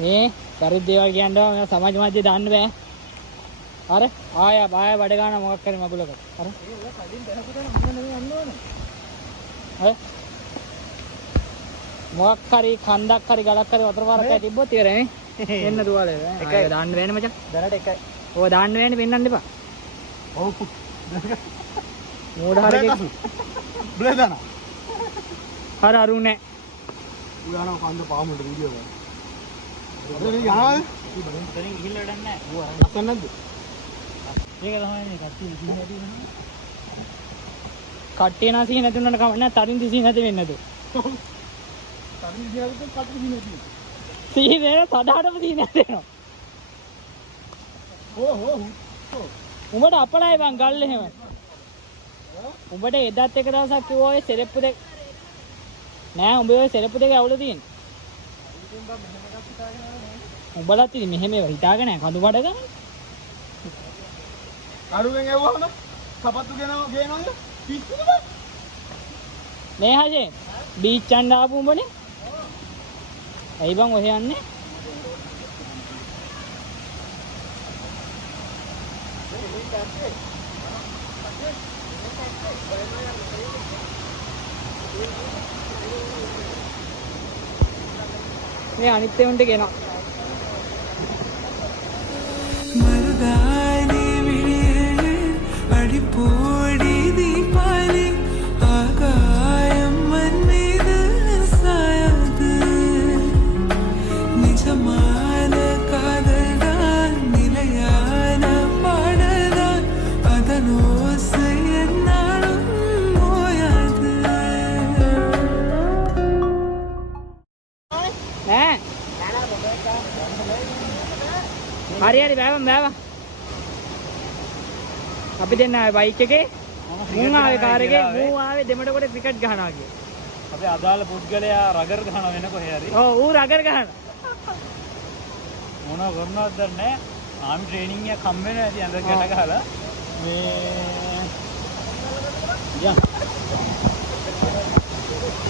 මේ පරිදි දේවල් කියනවා මම සමාජ මාධ්‍ය දාන්න බෑ. අර ආය බඩ ගන්න මොකක් කරේ මගුලකට. අර ඒක කඩින් දැහපුවා නම් මොන නෙවෙයි යන්න ඕනේ. අය මොකක් හරි කන්දක් හරි ගලක් හරි වතුර පාරක් හරි තිබ්බොත් ඉවරයි නේ. එන්න දුවාලේ. එකයි දාන්න වෙන්නේ මචං. දැනට එකයි. ඕක දාන්න වෙන්නේ පෙන්නන්න එපා. ඔව්. මෝඩ හරියට බ්ලේ දාන. හර අරුනේ. උදාන කන්ද පාමුට වීඩියෝ එක. ඔතන යනවා. ඉතින් බලින් ගිහිල්ලා වැඩක් නැහැ. ඌ අරන් නැත්නම් නැද්ද? ඒක තමයි මේ කට්ටිය ඉතින් නැති වෙනවා. කට්ටිය නම් සීන නැති වුණාට කමක් නැහැ. තරින් දිසි නැති වෙන්නේ නැතු. තරින් දිසි නැති කට්ටිය සීන නැති. සීනේ සදාටම සීන නැති වෙනවා. උඹට අපලයි බං ගල් එහෙම. උඹට එදත් එක දවසක් කිව්වා ඔය සෙරෙප්පු දෙක නෑ උඹ ඔය සෙරෙප්පු දෙක ඇවුල තියෙන්නේ. උඹලත් ඉතින් මෙහෙම හිතාගෙන නෑ කඳු බඩ ගන්න. අරුවෙන් ඇව්වම කපත්තු ගේනවද? පිස්සුද? මේ හජේ බීච් යන්න ආපු උඹනේ. ඇයි බං ඔහෙ යන්නේ? මේ අනිත් එවුන්ට කියනවා මරුදානි විරියේ අඩිපොඩි දීපාලි ආකායම් මන්මේද සයද නිජමාන කාදල්දාන් නිලයාන පාඩදාන් අදනෝසයෙන්නාളുම් මොයද නෑ හරි හරි බෑවම් බෑවා අපි දෙන්න ආවේ බයික් එකේ මුන් ආවේ කාර් එකේ මූ ආවේ දෙමඩ කොට ක්‍රිකට් ගහනවා කිය. අපි අදාළ පුද්ගලයා රගර් ගහනවා වෙන කොහේ හරි. ඔව් ඌ රගර් ගහනවා. මොනවා කරනවද දන්නේ නැහැ. ආමි ට්‍රේනින් එකක් හම් වෙනවා ඉතින් අnder ගැට ගහලා මේ යා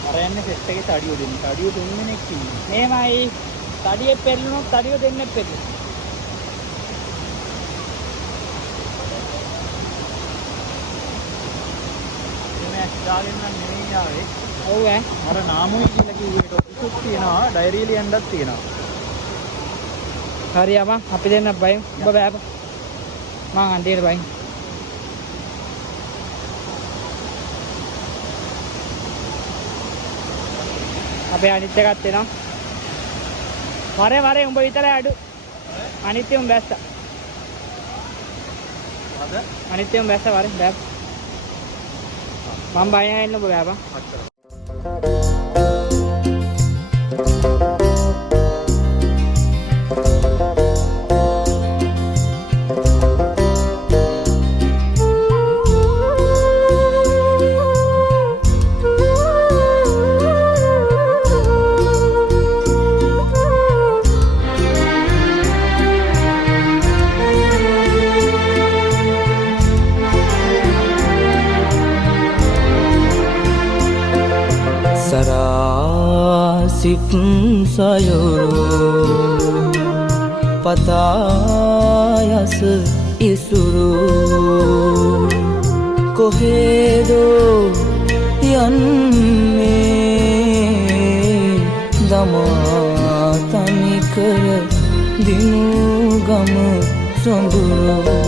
අර යන්නේ සෙට් එකේ තඩියෝ දෙන්නේ. තඩියෝ දෙන්නෙක් ඉන්නේ. මේමයි තඩියේ පෙරළුනොත් තඩියෝ දෙන්නෙක් පෙරළුන. දාගෙන නම් නෙවෙයි ආවේ. ඔව් ඈ. අර නාමුයි කියලා කිව්වට ඔෆිස් තියෙනවා, ඩයරි ලියන්නත් තියෙනවා. හරි අපා අපි දෙන්න බයි. ඔබ බෑප. මං අන්තිමට බයි. අපේ අනිත් එකත් එනවා. වරේ උඹ විතරයි අඩු. අනිත් උඹ බැස්සා. අද අනිත් උඹ බැස්සා වරේ බෑප. මම බය නැහැ ඉන්න ඔබ බෑපා. සිත් සයුරු පතායස ඉසුරු කොහෙදෝ යන්නේ දමා තනිකර දිනු ගම සොඳුරු